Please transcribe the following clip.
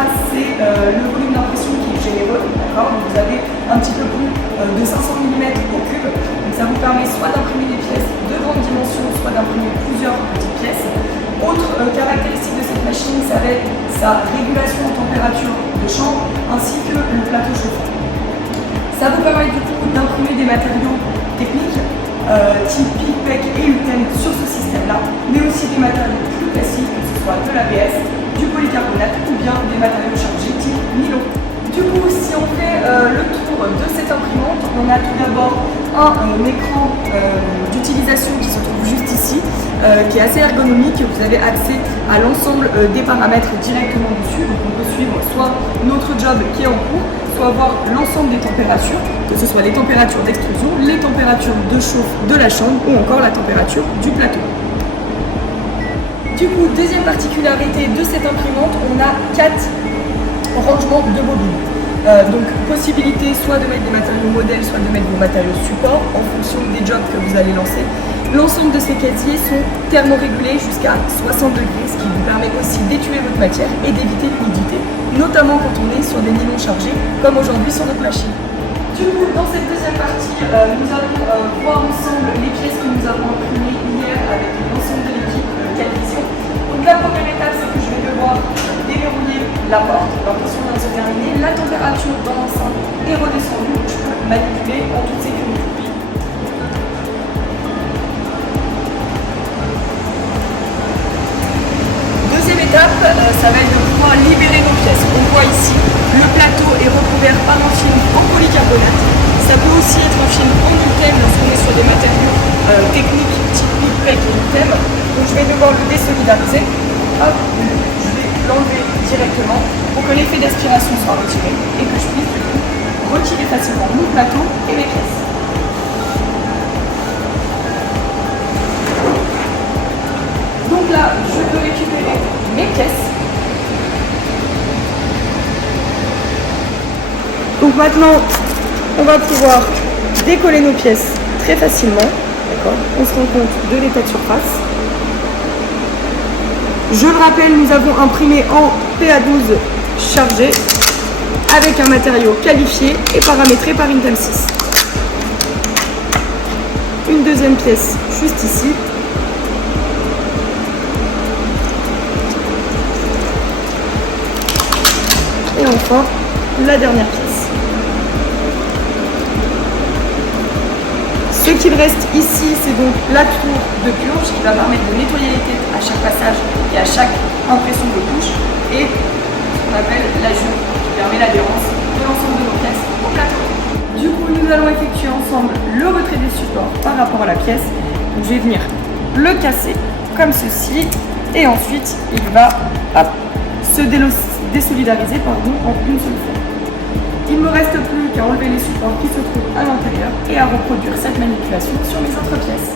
là, c'est le volume d'impression qui est généreux, d'accord. Vous avez un petit peu plus de 500 mm au cube, donc ça vous permet soit d'imprimer des pièces de grande dimension, soit d'imprimer plusieurs petites pièces. Autre caractéristique de cette machine, ça va être sa régulation en température de chambre ainsi que le plateau chauffant. Ça vous permet du coup d'imprimer des matériaux techniques type PIC, PEC et UTEM sur ce système-là, mais aussi des matériaux plus classiques, que ce soit de l'ABS, du polycarbonate ou bien des matériaux chargés type nylon. Du coup, si on fait le tour de cette imprimante, on a tout d'abord un écran d'utilisation qui se trouve juste ici, qui est assez ergonomique. Vous avez accès à l'ensemble des paramètres directement dessus. Donc on peut suivre soit notre job qui est en cours, soit voir l'ensemble des températures, que ce soit les températures d'extrusion, les températures de chauffe de la chambre ou encore la température du plateau. Du coup, deuxième particularité de cette imprimante, on a 4 rangements de bobines. Donc possibilité soit de mettre des matériaux modèles, soit de mettre vos matériaux support en fonction des jobs que vous allez lancer. L'ensemble de ces casiers sont thermorégulés jusqu'à 60 degrés, ce qui vous permet aussi d'étuer votre matière et d'éviter l'humidité, notamment quand on est sur des nylons chargés, comme aujourd'hui sur notre machine. Du coup, dans cette deuxième partie, nous allons voir ensemble les pièces que nous avons imprimées hier avec l'ensemble de l'équipe Calvision. Donc la première étape, c'est que je vais devoir déverrouiller la porte. L'impression vient de se terminer. La température dans l'enceinte est redescendue, donc je peux manipuler en toute sécurité. Deuxième étape, ça va être de pouvoir libérer nos pièces. On voit ici, le plateau est recouvert par un film en polycarbonate. Ça peut aussi être un film en UTEM lorsqu'on est sur des matériaux techniques type PIC, PEC et UTEM. Donc je vais devoir le désolidariser. Hop, je vais l'enlever directement pour que l'effet d'aspiration soit retiré et que je puisse du coup retirer facilement mon plateau et mes pièces. Donc là, je peux récupérer mes pièces. Donc maintenant, on va pouvoir décoller nos pièces très facilement. D'accord ? On se rend compte de l'état de surface. Je le rappelle, nous avons imprimé en PA12 chargé avec un matériau qualifié et paramétré par Intem 6. Une deuxième pièce juste ici. Et enfin, la dernière pièce. Ce qu'il reste ici, c'est donc la tour de purge qui va permettre de nettoyer les têtes à chaque passage et à chaque impression de couche. Et ce qu'on appelle la joue qui permet l'adhérence de l'ensemble de nos pièces au plateau. Du coup, nous allons effectuer ensemble le retrait des supports par rapport à la pièce. Donc, je vais venir le casser comme ceci. Et ensuite, il va se désolidariser en une seule fois. Il ne me reste plus qu'à enlever les supports qui se trouvent à l'intérieur et à reproduire cette manipulation sur mes autres pièces.